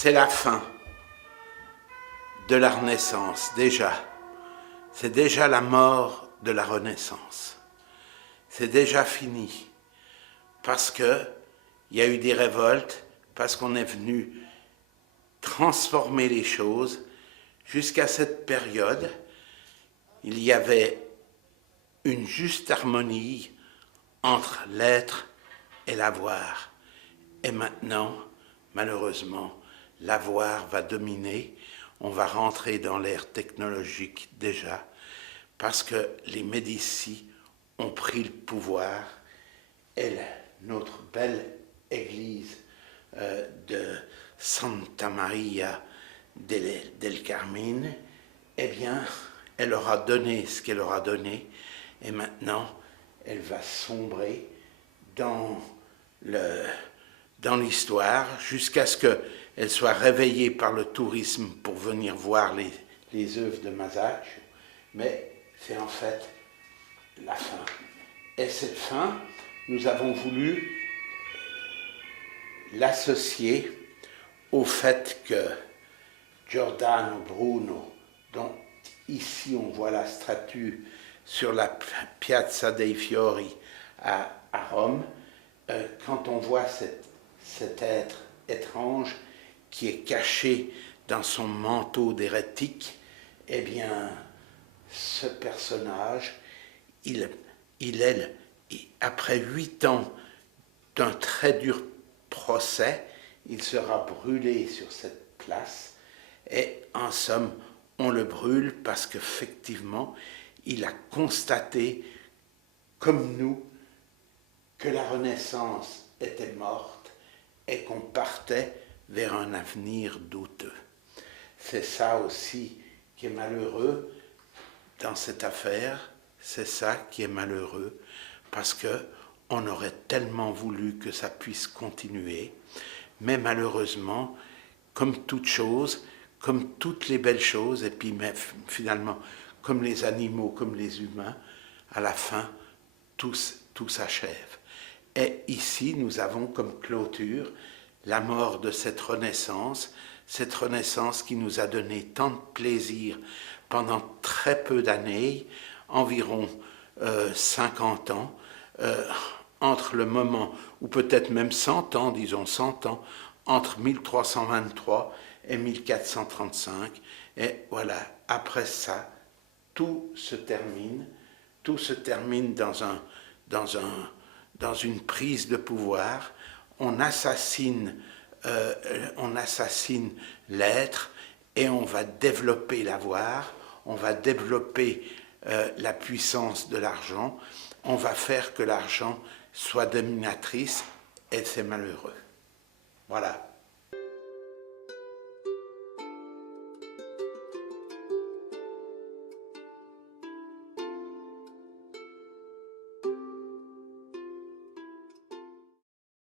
c'est la fin de la Renaissance, déjà. C'est déjà la mort de la Renaissance. C'est déjà fini. Parce qu'il y a eu des révoltes, parce qu'on est venu transformer les choses. Jusqu'à cette période, il y avait une juste harmonie entre l'être et l'avoir. Et maintenant, malheureusement, l'avoir va dominer. On va rentrer dans l'ère technologique déjà, parce que les Médicis ont pris le pouvoir et notre belle église de Santa Maria del Carmine, eh bien, elle leur a donné ce qu'elle leur a donné, et maintenant, elle va sombrer dans l'histoire jusqu'à ce qu'elle soit réveillée par le tourisme pour venir voir les œuvres de Masaccio, mais c'est en fait la fin. Et cette fin, nous avons voulu l'associer au fait que Giordano Bruno, dont ici on voit la statue sur la Piazza dei Fiori à Rome, quand on voit cet être étrange qui est caché dans son manteau d'hérétique, eh bien, ce personnage, après 8 ans d'un très dur procès, il sera brûlé sur cette place, et en somme, on le brûle parce qu'effectivement, il a constaté, comme nous, que la Renaissance était morte et qu'on partait vers un avenir douteux. C'est ça aussi qui est malheureux dans cette affaire, c'est ça qui est malheureux, parce qu'on aurait tellement voulu que ça puisse continuer, mais malheureusement, comme toute chose, comme toutes les belles choses, et puis finalement, comme les animaux, comme les humains, à la fin, tout s'achève. Et ici, nous avons comme clôture la mort de cette Renaissance qui nous a donné tant de plaisir pendant très peu d'années, environ 50 ans, entre le moment, ou peut-être même 100 ans, disons 100 ans, entre 1323 et 1435, et voilà, après ça, tout se termine dans une prise de pouvoir, on assassine l'être et on va développer l'avoir, on va développer la puissance de l'argent, on va faire que l'argent soit dominatrice et c'est malheureux. Voilà.